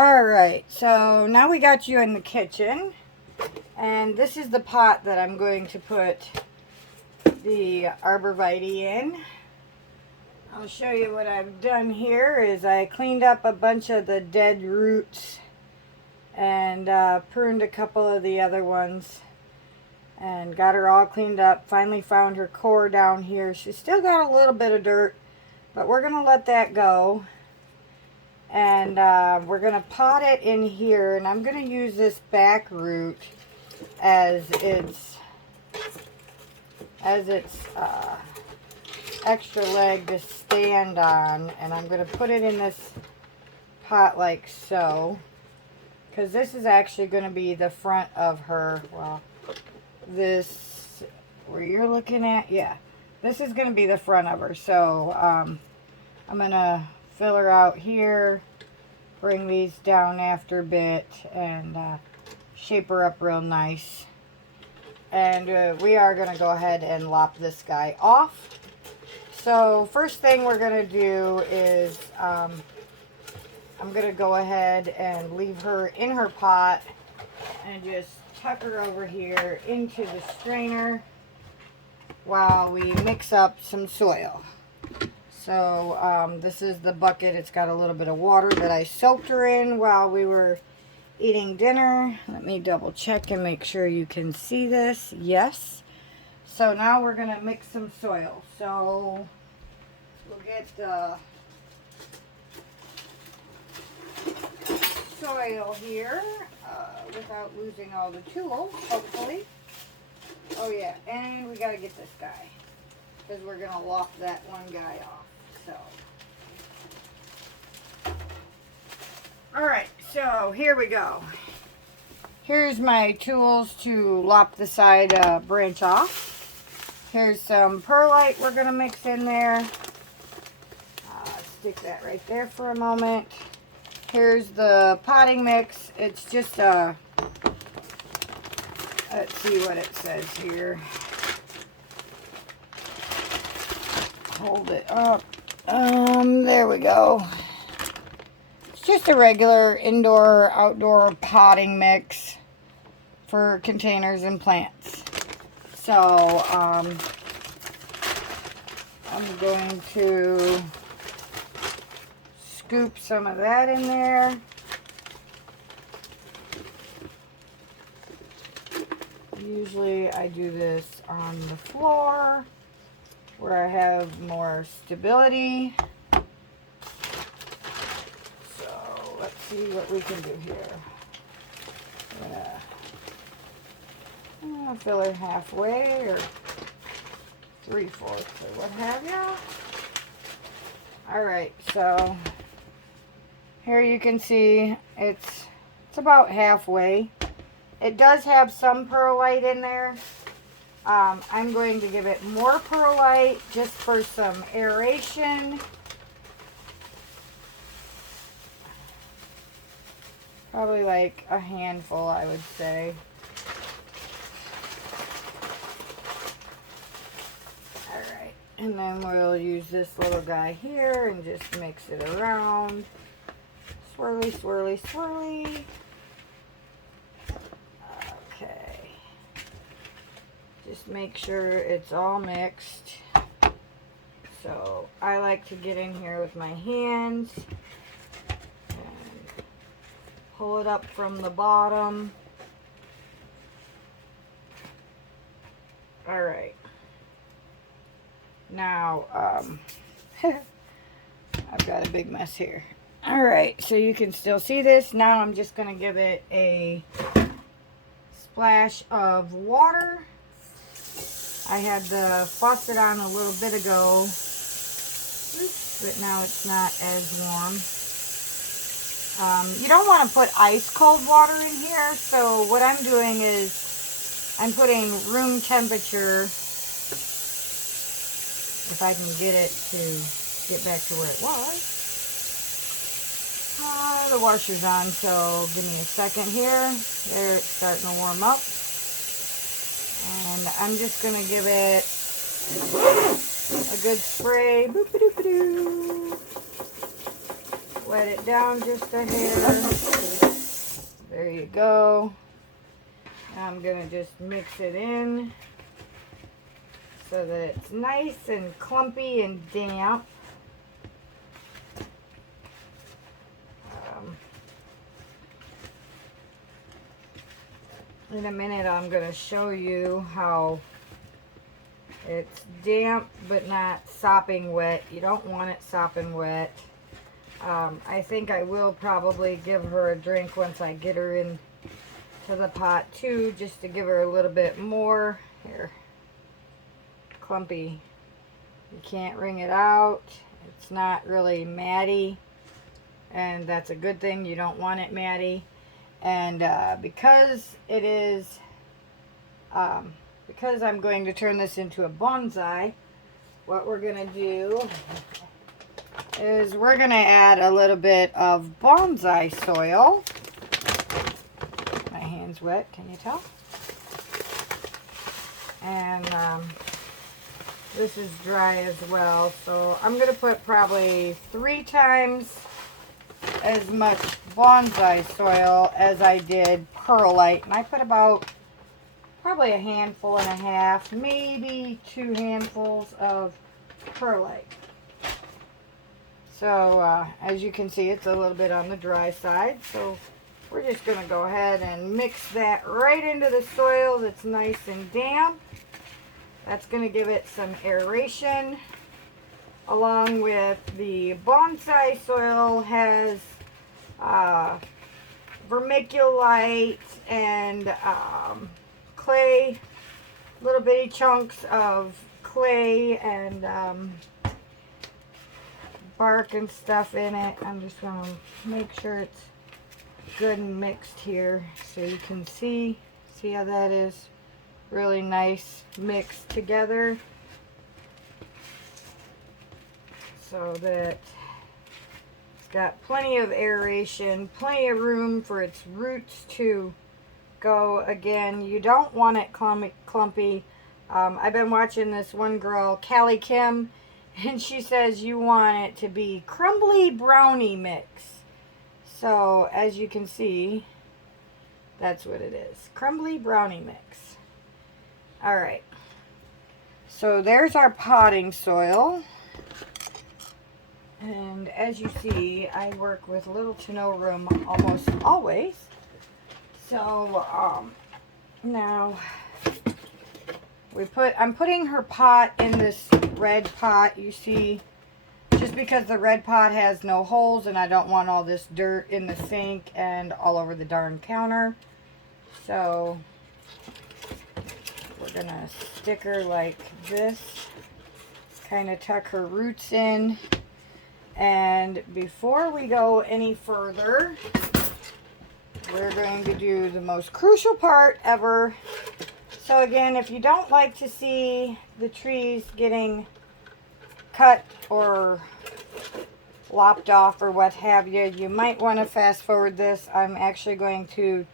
Alright, so now we got you in the kitchen. And this is the pot that I'm going to put the arbervitae in. I'll show you what I've done here is I cleaned up a bunch of the dead roots and pruned a couple of the other ones and got her all cleaned up. Finally found her core down here. She's still got a little bit of dirt, but we're going to let that go. And we're going to pot it in here, and I'm going to use this back root as its extra leg to stand on, and I'm going to put it in this pot like so, because this is actually going to be the front of her. Well, this where you're looking at, yeah, this is going to be the front of her. So I'm going to fill her out here, bring these down after a bit, and shape her up real nice. And we are going to go ahead and lop this guy off. So first thing we're going to do is I'm going to go ahead and leave her in her pot and just tuck her over here into the strainer while we mix up some soil. So this is the bucket. It's got a little bit of water that I soaked her in while we were eating dinner. Let me double check and make sure you can see this. Yes. So now we're going to mix some soil. So we'll get the soil here without losing all the tools, hopefully. Oh yeah, and we got to get this guy because we're going to lop that one guy off. So, alright, so here we go. Here's my tools to lop the side branch off. Here's some perlite we're going to mix in there. Stick that right there for a moment. Here's the potting mix. It's just a, let's see what it says here. Hold it up. There we go. It's just a regular indoor-outdoor potting mix for containers and plants. So, I'm going to scoop some of that in there. Usually I do this on the floor where I have more stability. So let's see what we can do here. I'm gonna fill her halfway or 3/4 or what have you. Alright, so here you can see it's about halfway. It does have some perlite in there. I'm going to give it more perlite just for some aeration. Probably like a handful, I would say. Alright, and then we'll use this little guy here and just mix it around. Swirly, swirly, swirly. Okay. Just make sure it's all mixed. So I like to get in here with my hands and pull it up from the bottom. Alright. Now, I've got a big mess here. Alright, so you can still see this. Now I'm just going to give it a splash of water. I had the faucet on a little bit ago. Oops, but now it's not as warm. You don't want to put ice cold water in here, so what I'm doing is I'm putting room temperature, if I can get it to get back to where it was. The washer's on, so give me a second here. There, it's starting to warm up. And I'm just going to give it a good spray. Boop-a-doop-a-doo. wet it down just a hair. There you go. Now I'm going to just mix it in so that it's nice and clumpy and damp. In a minute I'm going to show you how it's damp but not sopping wet. You don't want it sopping wet. I think I will probably give her a drink once I get her into the pot too, just to give her a little bit more. Here, clumpy. You can't wring it out. It's not really matty, and that's a good thing. You don't want it matty. And because it is, because I'm going to turn this into a bonsai, what we're going to do is we're going to add a little bit of bonsai soil. My hand's wet, can you tell? And this is dry as well, so I'm going to put probably 3 times as much bonsai soil as I did perlite, and I put about probably a handful and a half, maybe 2 handfuls of perlite. So as you can see, it's a little bit on the dry side, so we're just going to go ahead and mix that right into the soil that's nice and damp. That's going to give it some aeration, along with the bonsai soil has vermiculite and clay, little bitty chunks of clay and bark and stuff in it. I'm just going to make sure it's good and mixed here so you can see how that is really nice mixed together, so that it's got plenty of aeration, plenty of room for its roots to go. Again, you don't want it clumpy. I've been watching this one girl, Callie Kim, and she says you want it to be crumbly brownie mix. So as you can see, that's what it is, crumbly brownie mix. All right, so there's our potting soil. And as you see, I work with little to no room almost always. So now I'm putting her pot in this red pot. You see, just because the red pot has no holes and I don't want all this dirt in the sink and all over the darn counter. So we're gonna stick her like this, kind of tuck her roots in. And before we go any further, we're going to do the most crucial part ever. So again, if you don't like to see the trees getting cut or lopped off or what have you, you might want to fast forward this. I'm actually going to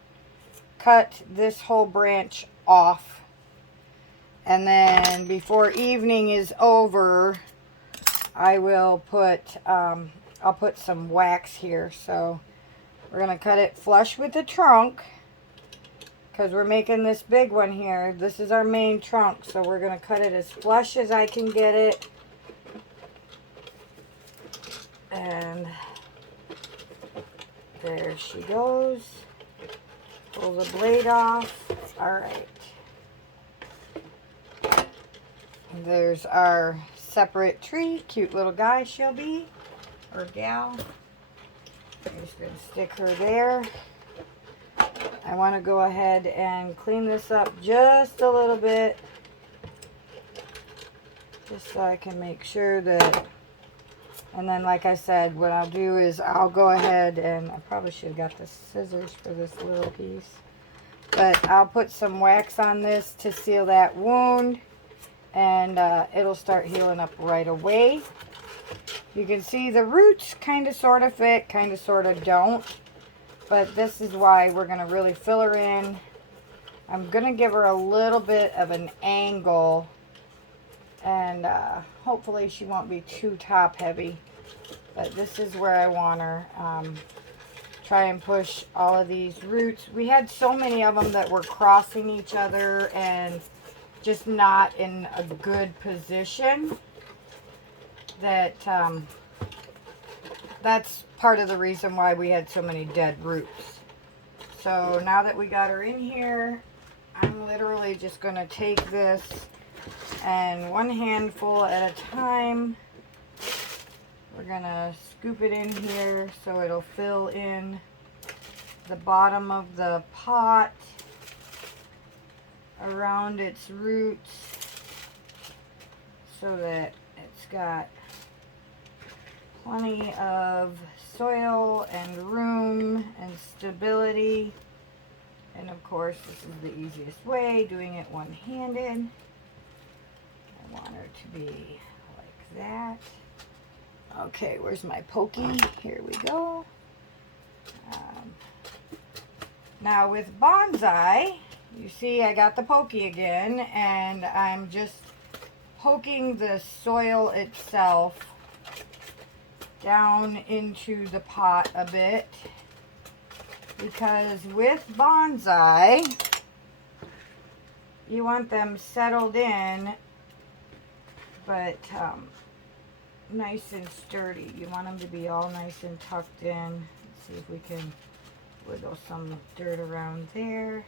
cut this whole branch off. And then before evening is over, I will put, I'll put some wax here. So we're going to cut it flush with the trunk, because we're making this big one here. This is our main trunk, so we're going to cut it as flush as I can get it. And there she goes. Pull the blade off. All right. There's our separate tree. Cute little guy she'll be, or gal. I'm just going to stick her there. I want to go ahead and clean this up just a little bit, just so I can make sure that, and then like I said, what I'll do is I'll go ahead and, I probably should have got the scissors for this little piece, but I'll put some wax on this to seal that wound, and it'll start healing up right away. You can see the roots kind of sort of fit, kind of sort of don't. But this is why we're going to really fill her in. I'm going to give her a little bit of an angle. And hopefully she won't be too top heavy. But this is where I want her. Try and push all of these roots. We had so many of them that were crossing each other and just not in a good position that that's part of the reason why we had so many dead roots. So now that we got her in here, I'm literally just going to take this and one handful at a time, we're going to scoop it in here so it'll fill in the bottom of the pot around its roots so that it's got plenty of soil and room and stability. And of course, this is the easiest way, doing it one-handed. I want her to be like that. Okay, where's my pokey? Here we go. Now with bonsai, you see I got the pokey again, and I'm just poking the soil itself down into the pot a bit, because with bonsai, you want them settled in, but nice and sturdy. You want them to be all nice and tucked in. Let's see if we can wiggle some dirt around there.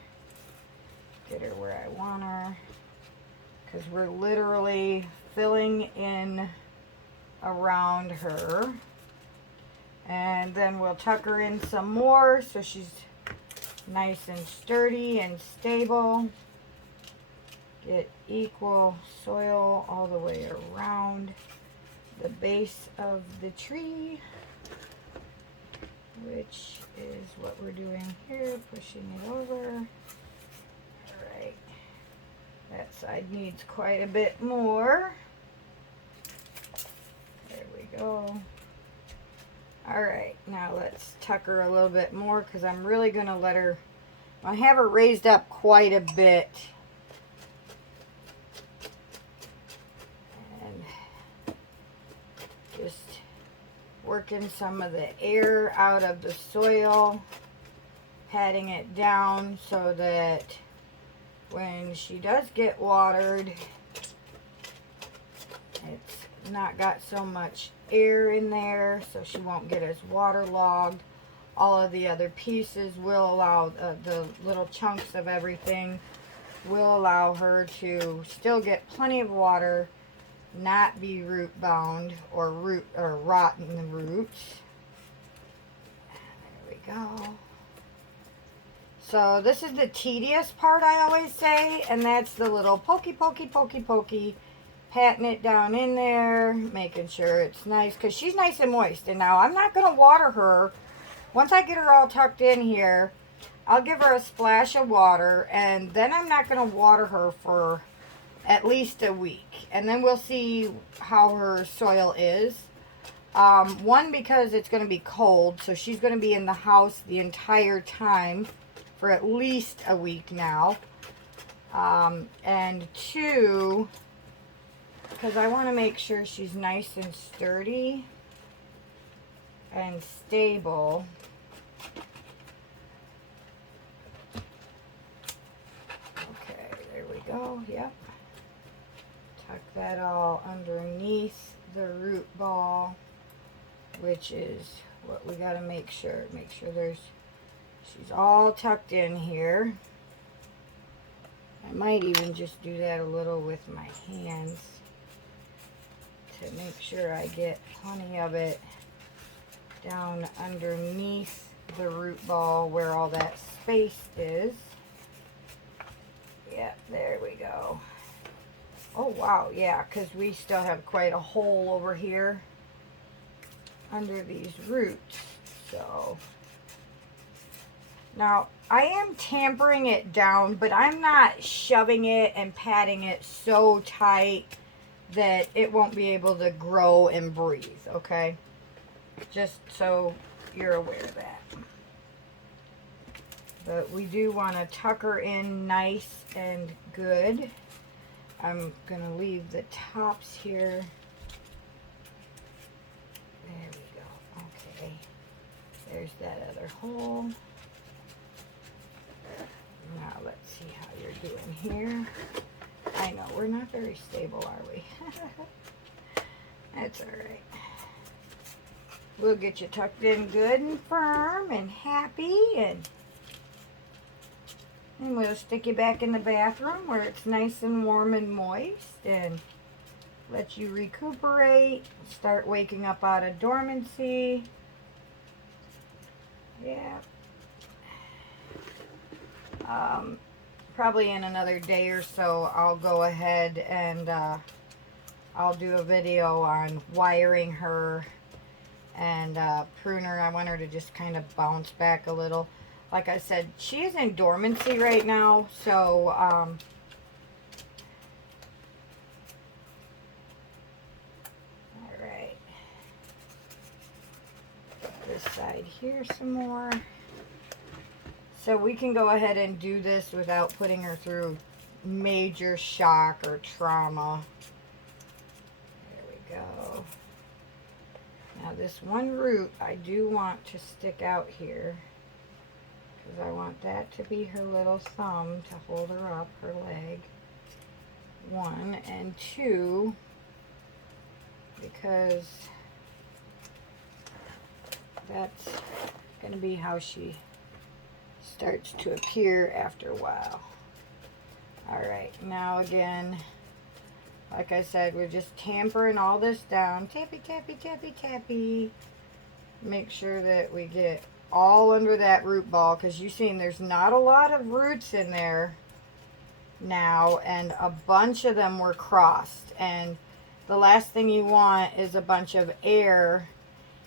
Get her where I want her. Because we're literally filling in around her. And then we'll tuck her in some more so she's nice and sturdy and stable. Get equal soil all the way around the base of the tree, which is what we're doing here, pushing it over. All right, that side needs quite a bit more. There we go. All right, now let's tuck her a little bit more, because I'm really going to let her, I have her raised up quite a bit. And just working some of the air out of the soil, patting it down so that when she does get watered, it's not got so much air in there, so she won't get as waterlogged. All of the other pieces will allow, the little chunks of everything will allow her to still get plenty of water, not be root bound or rot in the roots. There we go. So this is the tedious part, I always say, and that's the little pokey, patting it down in there, making sure it's nice, because she's nice and moist. And now I'm not going to water her. Once I get her all tucked in here, I'll give her a splash of water, and then I'm not going to water her for at least a week. And then we'll see how her soil is. One, because it's going to be cold, so she's going to be in the house the entire time for at least a week now. And two, because I want to make sure she's nice and sturdy and stable. Okay, there we go. Yep. Tuck that all underneath the root ball, which is what we got to make sure. Make sure she's all tucked in here. I might even just do that a little with my hands to make sure I get plenty of it down underneath the root ball where all that space is. Yep, there we go. Oh wow, yeah, because we still have quite a hole over here under these roots. So now I am tampering it down, but I'm not shoving it and patting it so tight that it won't be able to grow and breathe, okay? Just so you're aware of that. But we do want to tuck her in nice and good. I'm going to leave the tops here. There we go. There's that other hole. Now let's see how you're doing here. I know, we're not very stable, are we? That's all right. We'll get you tucked in good and firm and happy, and we'll stick you back in the bathroom where it's nice and warm and moist, and let you recuperate, start waking up out of dormancy. Yeah. Probably in another day or so, I'll go ahead and I'll do a video on wiring her and prune her. I want her to just kind of bounce back a little. Like I said, she is in dormancy right now, so all right. This side here some more. So we can go ahead and do this without putting her through major shock or trauma. There we go. Now this one root I do want to stick out here, because I want that to be her little thumb to hold her up, her leg. 1 and 2, because that's going to be how she starts to appear after a while. Alright, now again, like I said, we're just tampering all this down. Tappy, tappy, tappy, tappy. Make sure that we get all under that root ball, because you've seen there's not a lot of roots in there now, and a bunch of them were crossed. And the last thing you want is a bunch of air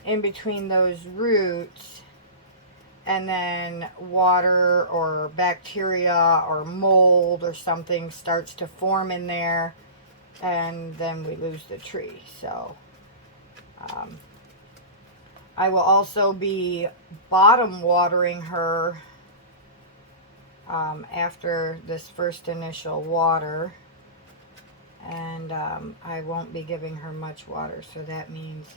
in between those roots, and then water or bacteria or mold or something starts to form in there, and then we lose the tree. So I will also be bottom watering her after this first initial water, and I won't be giving her much water, so that means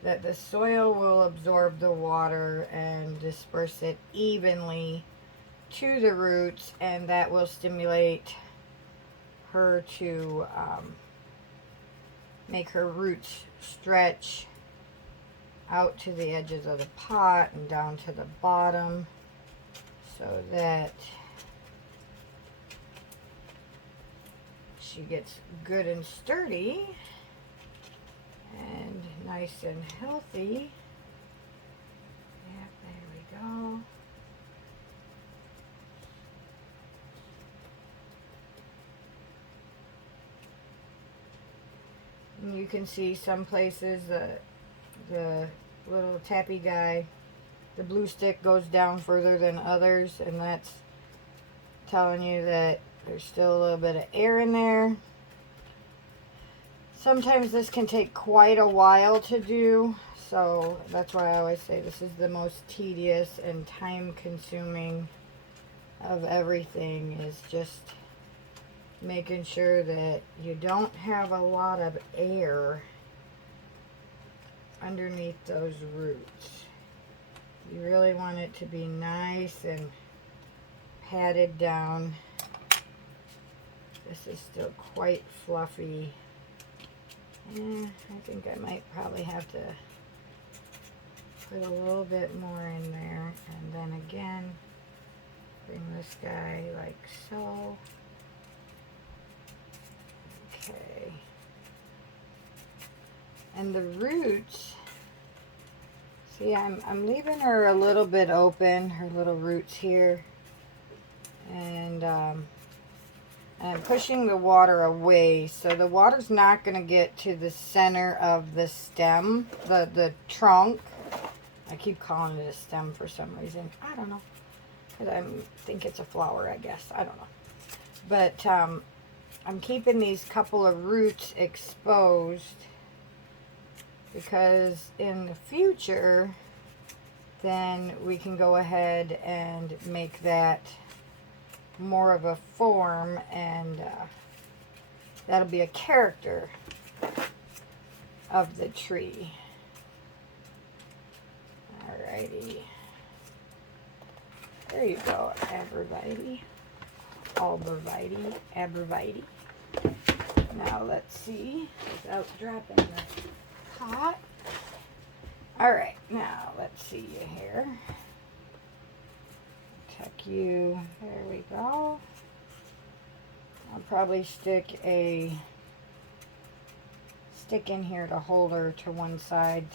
that the soil will absorb the water and disperse it evenly to the roots, and that will stimulate her to make her roots stretch out to the edges of the pot and down to the bottom, so that she gets good and sturdy and nice and healthy. Yep, there we go. And you can see some places the little tappy guy, the blue stick goes down further than others, and that's telling you that there's still a little bit of air in there. Sometimes this can take quite a while to do, so that's why I always say this is the most tedious and time consuming of everything, is just making sure that you don't have a lot of air underneath those roots. You really want it to be nice and patted down. This is still quite fluffy. I think I might probably have to put a little bit more in there, and then again bring this guy like so. Okay. And the roots, see, I'm leaving her a little bit open, her little roots here, and I'm pushing the water away, so the water's not going to get to the center of the stem, the trunk. I keep calling it a stem for some reason. I don't know, because I think it's a flower, I guess. I don't know. But I'm keeping these couple of roots exposed, because in the future, then we can go ahead and make that more of a form, and that'll be a character of the tree. Alrighty. There you go, arbervitae. Arbervitae. Now let's see, without dropping the pot. Alright, now let's see you here. Tuck you, there we go. I'll probably stick in here to hold her to one side.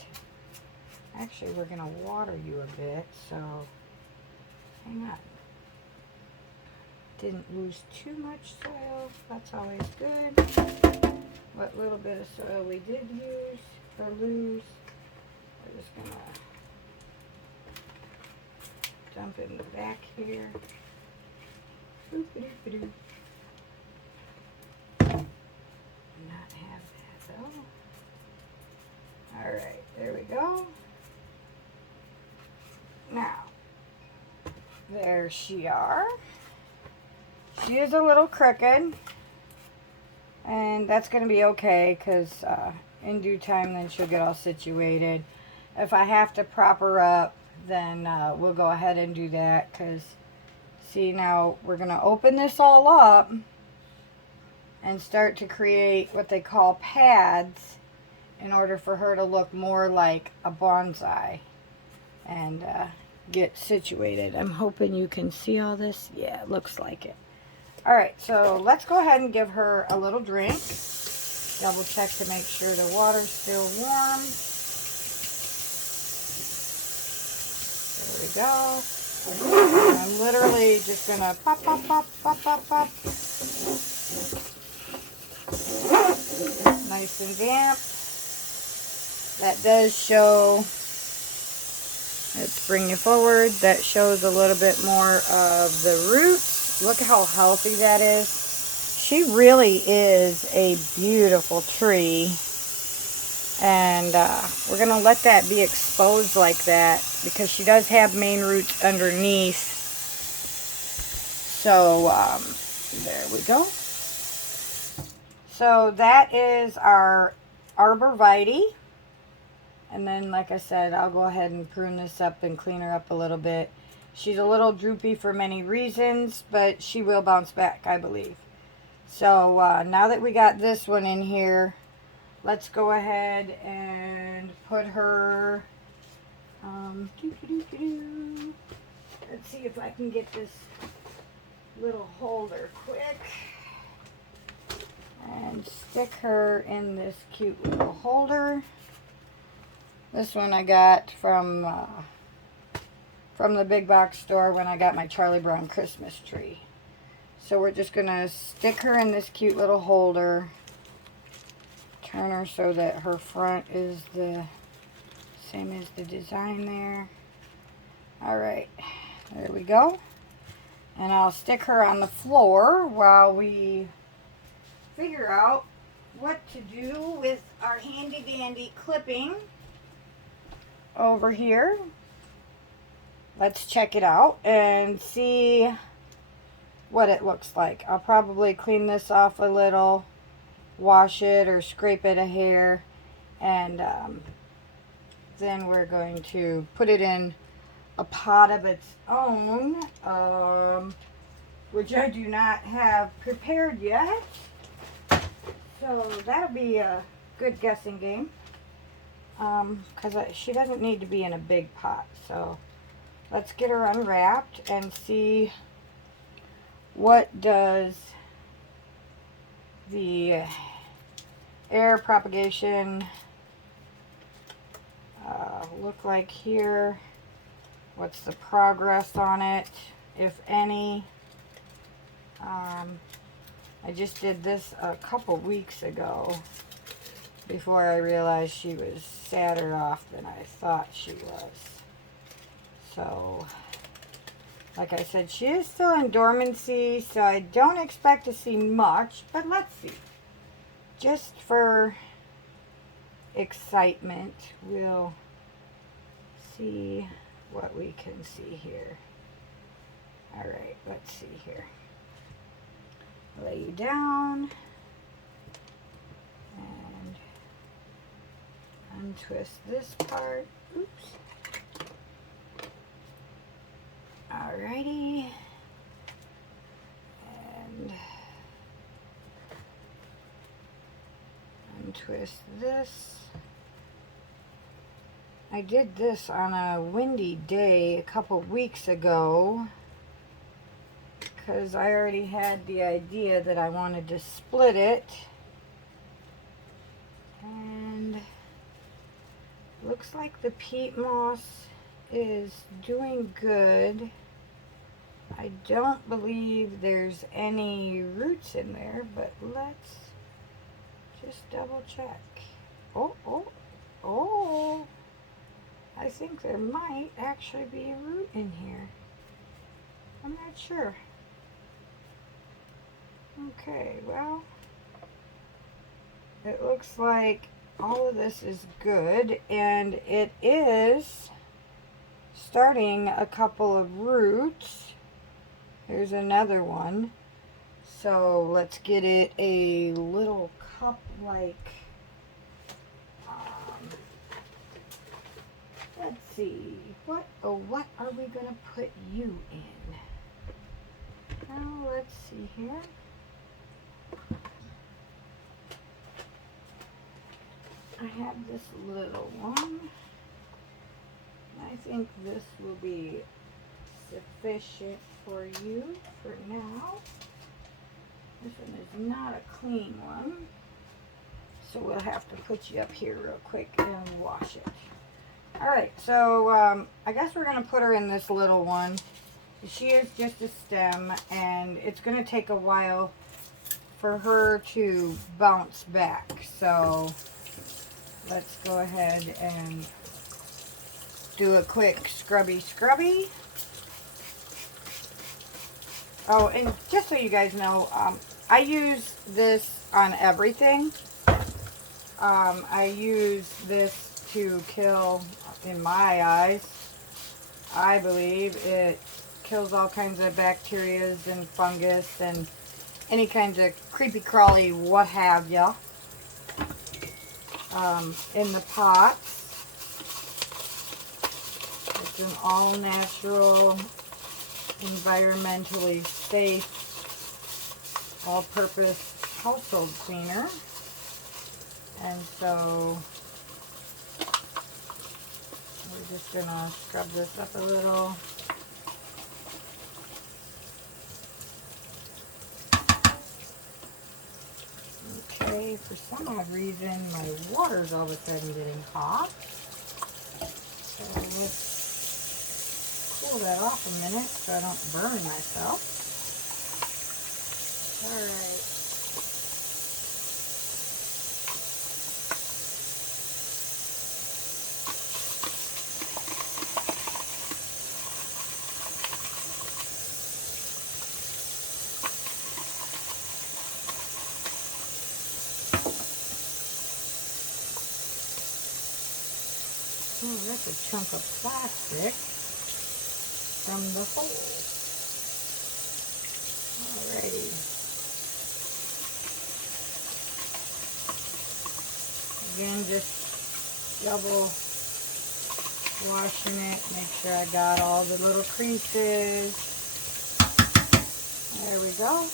Actually, we're going to water you a bit, so hang on. Didn't lose too much soil, that's always good. What little bit of soil we did use or lose, we're just going to dump it in the back here. Boop-a-doop-a-doo. Not have that though. Alright, there we go. Now, there she are. She is a little crooked, and that's going to be okay because in due time then she'll get all situated. If I have to prop her up, then we'll go ahead and do that, because see, now we're going to open this all up and start to create what they call pads in order for her to look more like a bonsai and get situated. I'm hoping you can see all this. Yeah, it looks like it. Alright, so let's go ahead and give her a little drink. Double check to make sure the water's still warm. There we go. I'm literally just going to pop, pop, pop, pop, pop, pop. Nice and damp. That does show, let's bring you forward, that shows a little bit more of the roots. Look at how healthy that is. She really is a beautiful tree. And we're going to let that be exposed like that because she does have main roots underneath. So, there we go. So that is our arbervitae. And then, like I said, I'll go ahead and prune this up and clean her up a little bit. She's a little droopy for many reasons, but she will bounce back, I believe. So now that we got this one in here, let's go ahead and put her, let's see if I can get this little holder quick. And stick her in this cute little holder. This one I got from the big box store when I got my Charlie Brown Christmas tree. So we're just going to stick her in this cute little holder. Turn her so that her front is the same as the design there. Alright, there we go. And I'll stick her on the floor while we figure out what to do with our handy dandy clipping over here. Let's check it out and see what it looks like. I'll probably clean this off a little, wash it or scrape it a hair, and then we're going to put it in a pot of its own, which I do not have prepared yet. So that'll be a good guessing game, because she doesn't need to be in a big pot. So let's get her unwrapped and see what does the air propagation look like here. What's the progress on it, if any? I just did this a couple weeks ago before I realized she was sadder off than I thought she was. So, like I said, she is still in dormancy, so I don't expect to see much, but let's see. Just for excitement, we'll see what we can see here. Alright, let's see here. Lay you down and untwist this part. Oops. Alrighty. And untwist this. I did this on a windy day a couple weeks ago because I already had the idea that I wanted to split it. And looks like the peat moss is doing good. I don't believe there's any roots in there, but let's just double check. Oh. I think there might actually be a root in here. I'm not sure. Okay, well, it looks like all of this is good, and it is starting a couple of roots. Here's another one. So let's get it a little cup like, let's see, what are we gonna put you in? Now let's see here. I have this little one. I think this will be sufficient for you for now. This one is not a clean one, so we'll have to put you up here real quick and wash it. Alright, so I guess we're going to put her in this little one. She is just a stem, and it's going to take a while for her to bounce back. So let's go ahead and do a quick scrubby. Oh, and just so you guys know, I use this on everything. I use this to kill, in my eyes, I believe it kills all kinds of bacterias and fungus and any kinds of creepy crawly what have ya in the pots. It's an all natural, environmentally safe, all-purpose household cleaner. And so we're just gonna scrub this up a little. Okay, for some odd reason my water's all of a sudden getting hot. So let's cool that off a minute so I don't burn myself. Alright. Oh, that's a chunk of plastic from the hole. Alrighty. Again, just double washing it. Make sure I got all the little creases. There we go.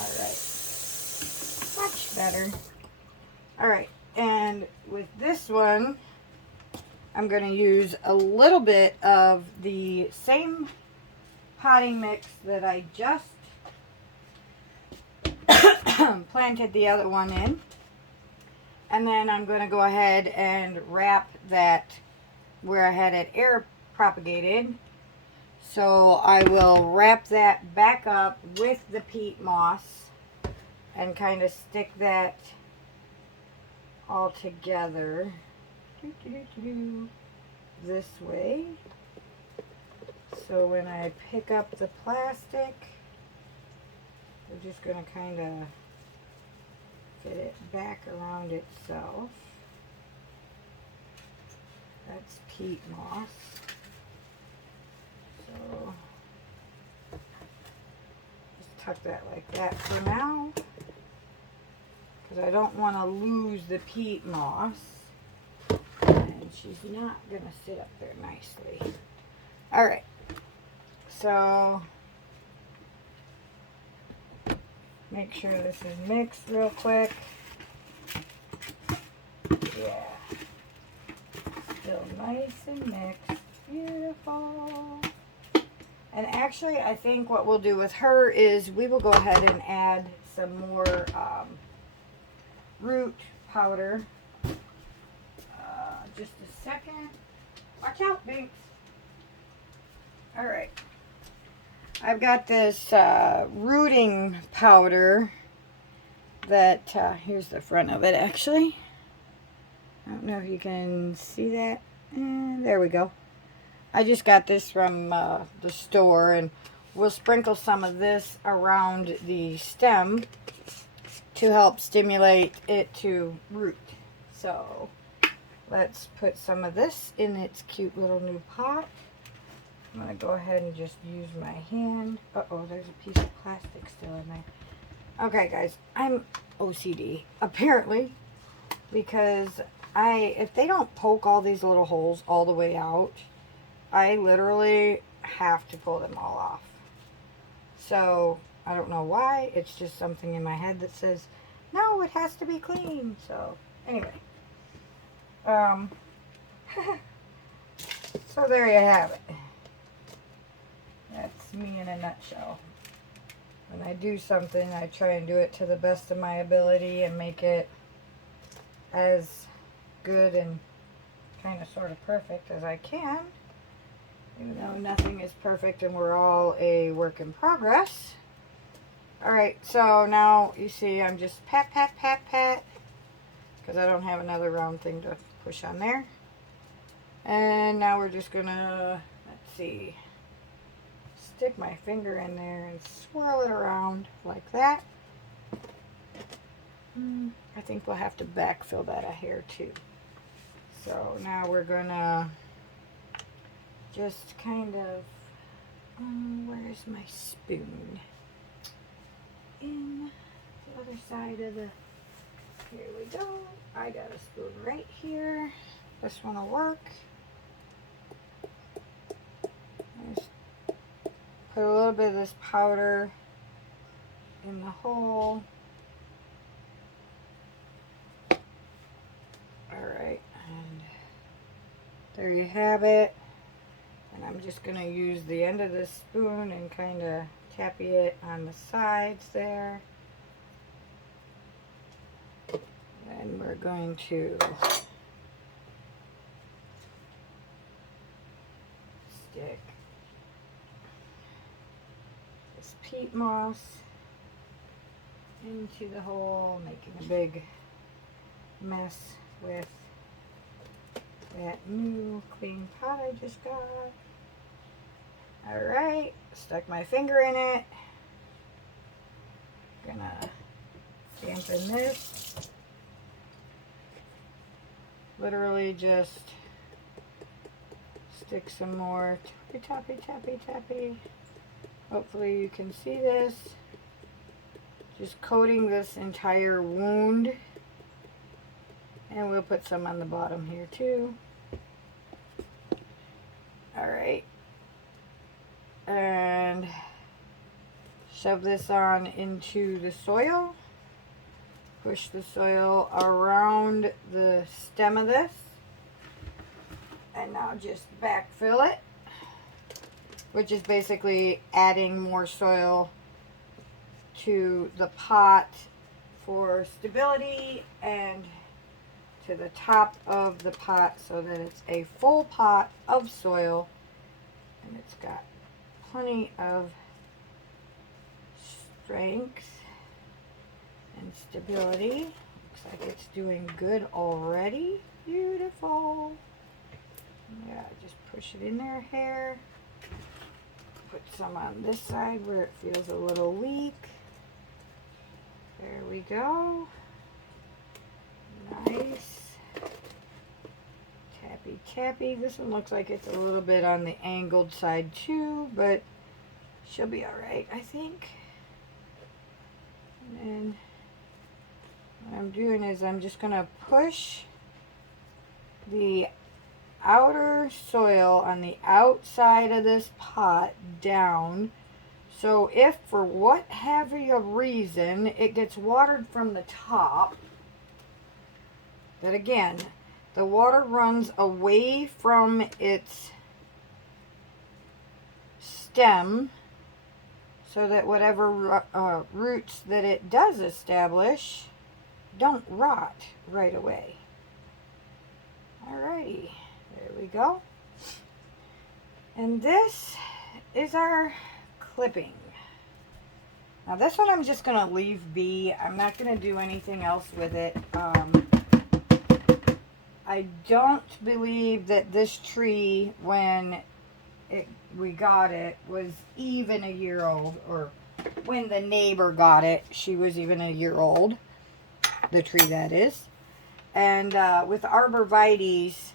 Alright. Much better. Alright. And with this one, I'm going to use a little bit of the same potting mix that I just planted the other one in. And then I'm going to go ahead and wrap that where I had it air propagated. So I will wrap that back up with the peat moss and kind of stick that all together this way. So when I pick up the plastic, we're just going to kind of get it back around itself. That's peat moss. So just tuck that like that for now, because I don't want to lose the peat moss, and she's not going to sit up there nicely. All right. So make sure this is mixed real quick. Yeah. Still nice and mixed. Beautiful. And actually, I think what we'll do with her is we will go ahead and add some more root powder. Just a second. Watch out, Binks. All right. I've got this rooting powder that, here's the front of it actually. I don't know if you can see that. There we go. I just got this from the store, and we'll sprinkle some of this around the stem to help stimulate it to root. So let's put some of this in its cute little new pot. I'm going to go ahead and just use my hand. Uh-oh, there's a piece of plastic still in there. Okay, guys, I'm OCD, apparently, because if they don't poke all these little holes all the way out, I literally have to pull them all off. So, I don't know why. It's just something in my head that says, no, it has to be clean. So, anyway. So there you have it. That's me in a nutshell. When I do something, I try and do it to the best of my ability and make it as good and kind of sort of perfect as I can. Even though nothing is perfect and we're all a work in progress. Alright, so now you see I'm just pat, pat, pat, pat. Because I don't have another round thing to push on there. And now we're just gonna, let's see, stick my finger in there and swirl it around like that. I think we'll have to backfill that a hair too. So now we're gonna just kind of, where's my spoon? In the other side of the, here we go. I got a spoon right here. This one will work. Just put a little bit of this powder in the hole. Alright, and there you have it. And I'm just going to use the end of this spoon and kind of tappy it on the sides there. And we're going to stick this peat moss into the hole, making a big mess with that new clean pot I just got. Alright, stuck my finger in it. Gonna dampen this. Literally just stick some more tappy, tappy, tappy, tappy. Hopefully you can see this. Just coating this entire wound. And we'll put some on the bottom here too. Alright. And shove this on into the soil. Push the soil around the stem of this. And now just backfill it. Which is basically adding more soil to the pot for stability and to the top of the pot so that it's a full pot of soil and it's got plenty of strength and stability. Looks like it's doing good already. Beautiful. Yeah, just push it in there here. Put some on this side where it feels a little weak. There we go. Nice. Tappy tappy. This one looks like it's a little bit on the angled side too, but she'll be alright, I think. And then what I'm doing is I'm just going to push the outer soil on the outside of this pot down. So if for whatever reason it gets watered from the top, that again, the water runs away from its stem so that whatever roots that it does establish don't rot right away. Alrighty, there we go. And this is our clipping. Now this one I'm just going to leave be. I'm not going to do anything else with it. I don't believe that this tree, when we got it, was even a year old. Or when the neighbor got it, she was even a year old. The tree, that is. And with arborvitaes,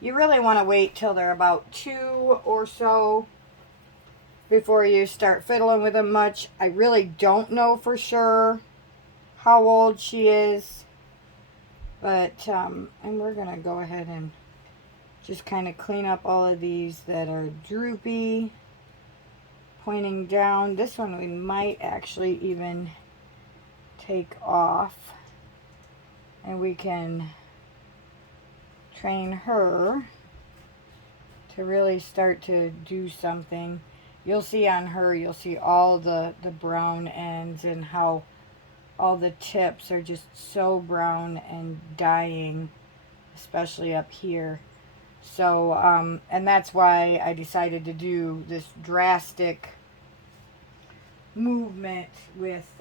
you really want to wait till they're about 2 or so before you start fiddling with them much. I really don't know for sure how old she is. But, and we're going to go ahead and just kind of clean up all of these that are droopy, pointing down. This one we might actually even take off. And we can train her to really start to do something. You'll see on her, you'll see all the brown ends and how all the tips are just so brown and dying, especially up here. So, and that's why I decided to do this drastic movement with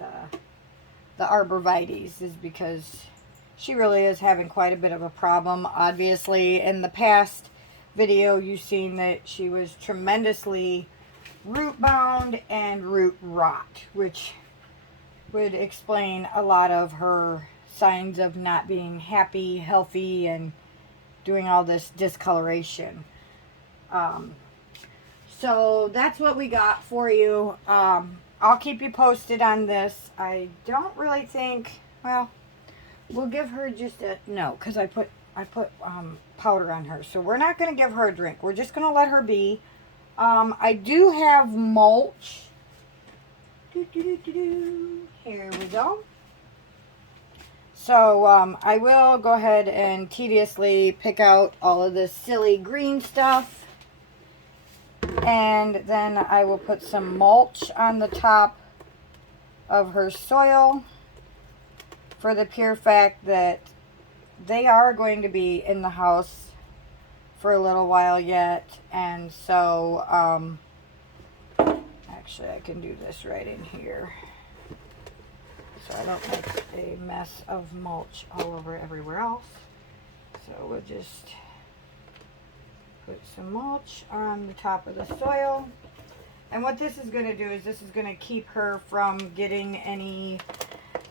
the arborvitaes, is because she really is having quite a bit of a problem. Obviously, in the past video, you've seen that she was tremendously root bound and root rot, which would explain a lot of her signs of not being happy, healthy, and doing all this discoloration. So that's what we got for you. I'll keep you posted on this. I don't really think, well, we'll give her just a, no, because I put powder on her. So we're not going to give her a drink. We're just going to let her be. I do have mulch. Here we go. So I will go ahead and tediously pick out all of this silly green stuff. And then I will put some mulch on the top of her soil, for the pure fact that they are going to be in the house for a little while yet. And so, actually I can do this right in here, so I don't make a mess of mulch all over everywhere else. So we'll just put some mulch on the top of the soil. And what this is going to do is this is going to keep her from getting any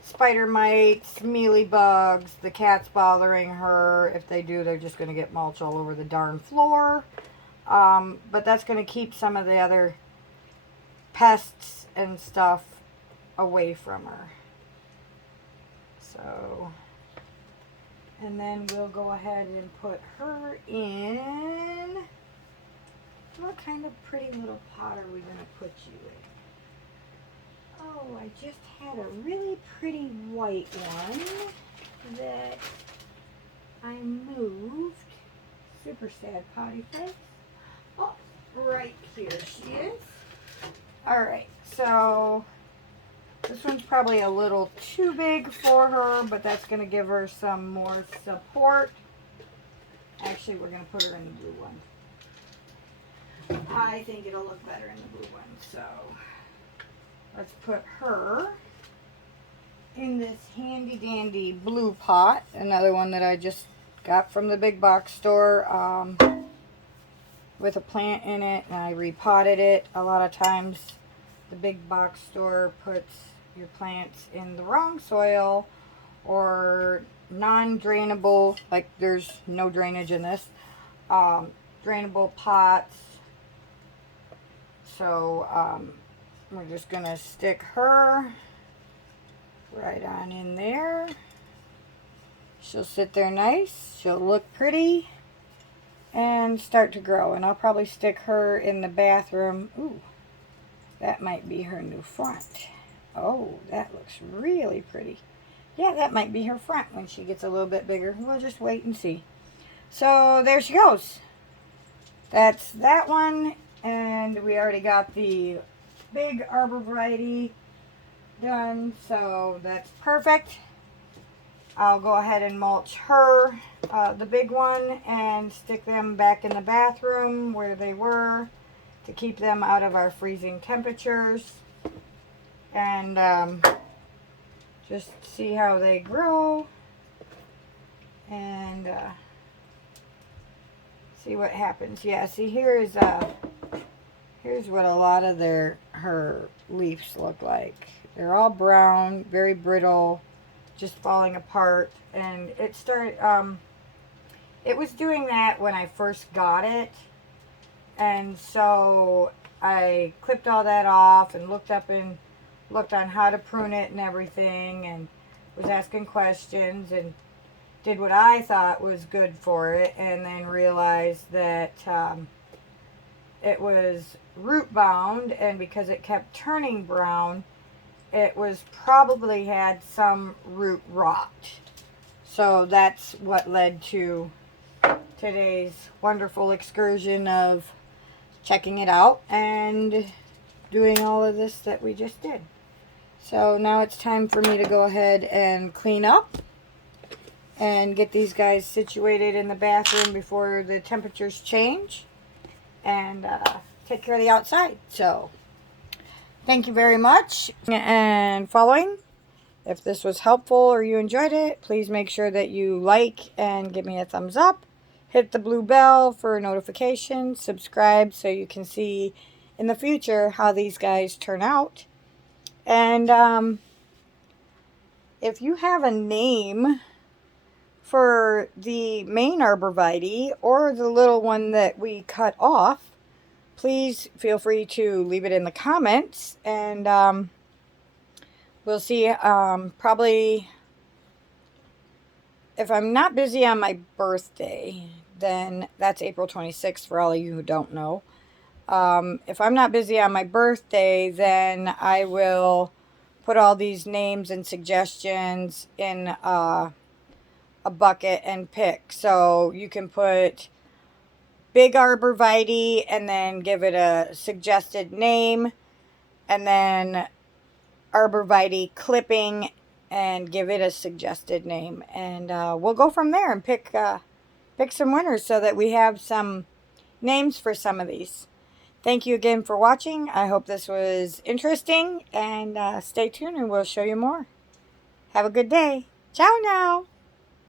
spider mites, mealy bugs, the cats bothering her. If they do, they're just going to get mulch all over the darn floor. But that's going to keep some of the other pests and stuff away from her. So, and then we'll go ahead and put her in. What kind of pretty little pot are we going to put you in? Oh, I just had a really pretty white one that I moved. Super sad, potty face. Oh, right here she is. Alright, so this one's probably a little too big for her, but that's going to give her some more support. Actually, we're going to put her in the blue one. I think it'll look better in the blue one, so let's put her in this handy dandy blue pot. Another one that I just got from the big box store with a plant in it, and I repotted it. A lot of times the big box store puts your plants in the wrong soil or non-drainable, like there's no drainage in this, drainable pots. So we're just going to stick her right on in there. She'll sit there nice. She'll look pretty. and start to grow. And I'll probably stick her in the bathroom. Ooh, that might be her new front. Oh, that looks really pretty. Yeah, that might be her front when she gets a little bit bigger. We'll just wait and see. So there she goes. That's that one. And we already got the big arborvitae done. So that's perfect. I'll go ahead and mulch her, the big one, and stick them back in the bathroom where they were to keep them out of our freezing temperatures. And just see how they grow and see what happens. Yeah, see here's what a lot of her leaves look like. They're all brown, very brittle, just falling apart. And it started it was doing that when I first got it, and so I clipped all that off and looked on how to prune it and everything, and was asking questions and did what I thought was good for it, and then realized that it was root bound, and because it kept turning brown, it was probably had some root rot. So that's what led to today's wonderful excursion of checking it out and doing all of this that we just did. So now it's time for me to go ahead and clean up and get these guys situated in the bathroom before the temperatures change, and take care of the outside. So thank you very much and following. If this was helpful or you enjoyed it, please make sure that you like and give me a thumbs up. Hit the blue bell for notifications. Subscribe so you can see in the future how these guys turn out. And if you have a name for the main arborvitae or the little one that we cut off, please feel free to leave it in the comments. And we'll see, probably, if I'm not busy on my birthday, then that's April 26th for all of you who don't know. If I'm not busy on my birthday, then I will put all these names and suggestions in a bucket and pick. So you can put big arborvitae and then give it a suggested name, and then arborvitae clipping and give it a suggested name, and we'll go from there and pick some winners so that we have some names for some of these. Thank you again for watching. I hope this was interesting, and stay tuned and we'll show you more. Have a good day. Ciao now.